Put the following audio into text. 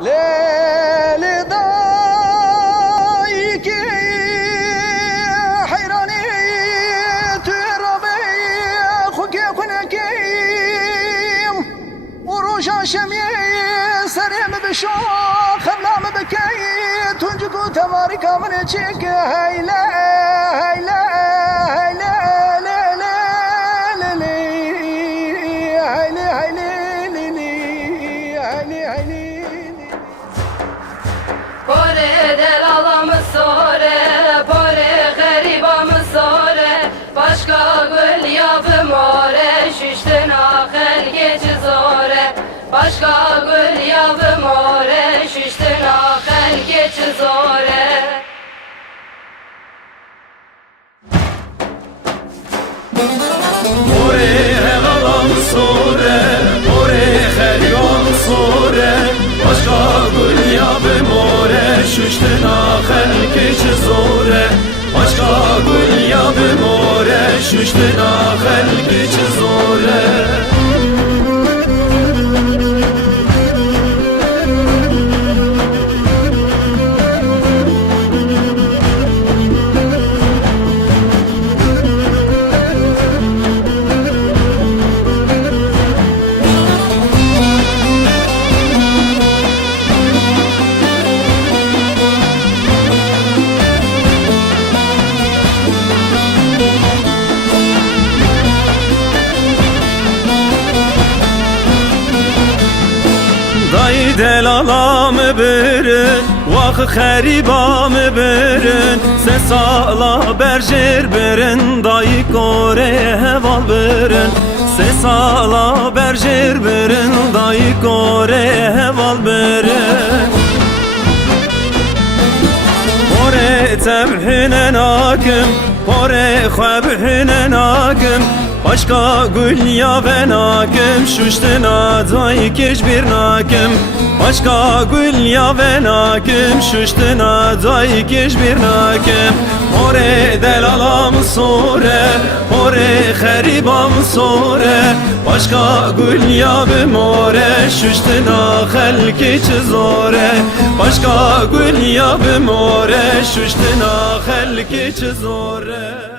ليلي ضايقي حيراني تربي خوكي كنكيم وروجا شمي سريم بشوق خملام بكي تنجكو تمارك من تشيك هيلا هيلا هيلا Pore delalımı sore, pore garibamı sore, başka gül yapım ore, şiştin ahel geçi zore, başka gül yapım ore, şiştin ahel geçi zore. Pore delalımı sore, pore garibamı sore, başka gül yapım ore, şiştin ahel geçi zore, başka gül yapım ore, şiştin ahel geçi zore. Dayı delalamı birin, vakı xəribamı birin, ses ala berjer birin, dayı koreye heval birin, ses ala berjer birin, dayı koreye heval birin. Pore tebhinen hakim, pore xebhinen hakim, başka gül ya ben hakim, şuştin adayı keş bir nakim, başka gül ya ben hakim, şuştin adayı keş bir nakim. Pore delalam sore, pore xeribam sore, başka gül ya ben more, şuştin ahel keç zore, başka gül ya ben more, şuştin ahel keç zore.